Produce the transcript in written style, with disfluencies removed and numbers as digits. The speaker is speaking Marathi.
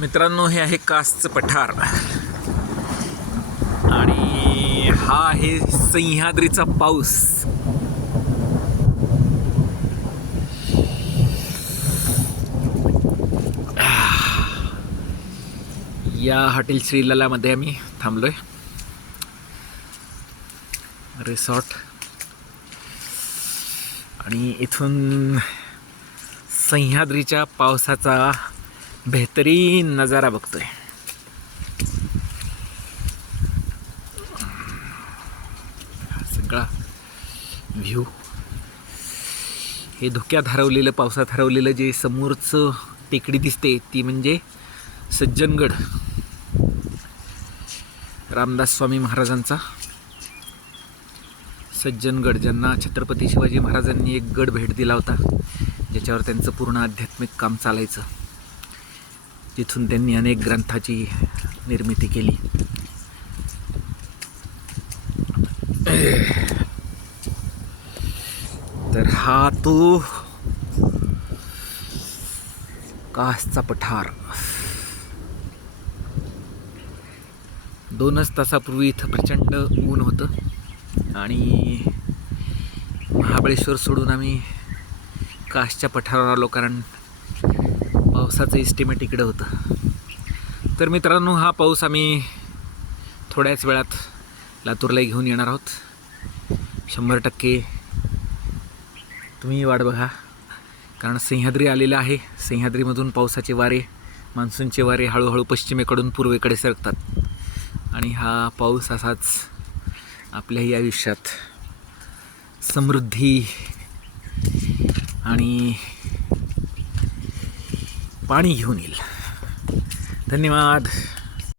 मित्रांनो, हे आहे कासचं पठार आणि हा आहे सह्याद्रीचा पाऊस. या हॉटेल श्रीललामध्ये आम्ही थांबलोय. रिसॉर्ट आणि इथून सह्याद्रीच्या पावसाचा बेहतरीन नजारा बघतोय. हा सगळा व्ह्यू, हे धुक्यात हरवलेलं, पावसात हरवलेलं जे समोरचं टेकडी दिसते ती म्हणजे सज्जनगड, रामदास स्वामी महाराजांचा सज्जनगड, ज्यांना छत्रपती शिवाजी महाराजांनी एक गड भेट दिला होता ज्याच्यावर त्यांचं पूर्ण आध्यात्मिक काम चालायचं. तिथून त्यांनी अनेक ग्रंथाची निर्मिती केली. तर हा तो कासचा पठार. 2च तासापूर्वी इथं प्रचंड ऊन होतं आणि महाबळेश्वर सोडून आम्ही कासच्या पठारावर आलो, कारण पावसाचं एस्टिमेट इकडं होतं. तर मित्रांनो, हा पाऊस आम्ही थोड्याच वेळात लातूरला घेऊन येणार आहोत. 100% तुम्ही वाट बघा, कारण सह्याद्री आलेलं आहे. सह्याद्रीमधून पावसाचे वारे, मान्सूनचे वारे हळूहळू पश्चिमेकडून पूर्वेकडे सरकतात आणि हा पाऊस असाच आपल्याही आयुष्यात समृद्धी आणि पाणी घेऊन येईल. धन्यवाद.